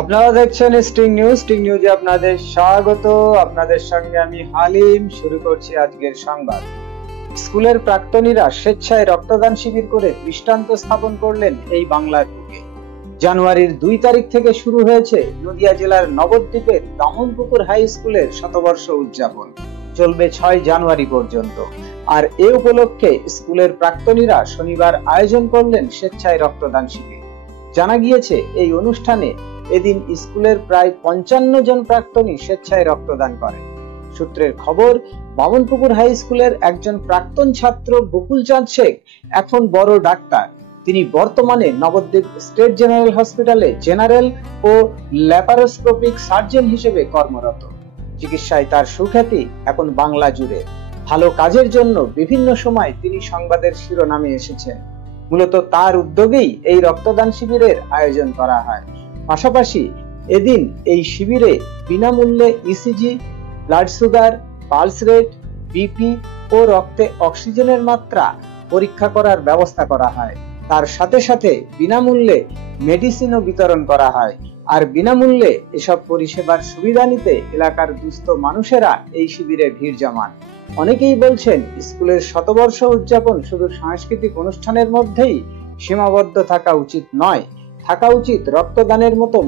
আপনারা দেখছেন স্টিং নিউজে আপনাদের স্বাগত। আপনাদের সঙ্গে আমি হালিম। শুরু করছি আজকের সংবাদ। স্কুলের প্রাক্তনীরা স্বেচ্ছায় রক্তদান শিবির করে দৃষ্টান্ত স্থাপন করলেন এই বাংলার বুকে। জানুয়ারির 2 তারিখ থেকে শুরু হয়েছে নদিয়া জেলার নবদ্বীপের দামনপুকুর হাই স্কুলের শতবর্ষ উদযাপন, চলবে 6 জানুয়ারি পর্যন্ত। আর এ উপলক্ষে স্কুলের প্রাক্তনীরা শনিবার আয়োজন করলেন স্বেচ্ছায় রক্তদান শিবির। জানা গিয়েছে এই অনুষ্ঠানে এদিন স্কুলের প্রায় 55 জন প্রাক্তনী স্বেচ্ছায় রক্তদান করেন। সূত্রের খবর, বামনপুকুর হাই স্কুলের একজন প্রাক্তন ছাত্র বকুল চাঁদ শেখ এখন বড় ডাক্তার। তিনি বর্তমানে নবদ্বীপ স্টেট জেনারেল হসপিটালে জেনারেল ও ল্যাপারোস্কোপিক সার্জন হিসেবে কর্মরত। চিকিৎসায় তার সুখ্যাতি এখন বাংলা জুড়ে। ভালো কাজের জন্য বিভিন্ন সময় তিনি সংবাদের শিরোনামে এসেছেন। মূলত তার উদ্যোগেই এই রক্তদান শিবিরের আয়োজন করা হয়। পাশাপাশি এদিন এই শিবিরে বিনামূল্যে ECG, blood sugar, pulse rate, BP ও রক্তে অক্সিজেনের মাত্রা পরীক্ষা করার ব্যবস্থা করা হয়। তার সাথে সাথে বিনামূল্যে মেডিসিনও বিতরণ করা হয়। আর বিনামূল্যে এসব পরিষেবার সুবিধা নিতে এলাকার দুস্থ মানুষেরা এই শিবিরে ভিড় জমান। অনেকেই বলছেন, স্কুলের শতবর্ষ উদযাপন শুধু সাংস্কৃতিক অনুষ্ঠানের মধ্যেই সীমাবদ্ধ থাকা উচিত নয়, থাকা উচিত রক্তদানের মতো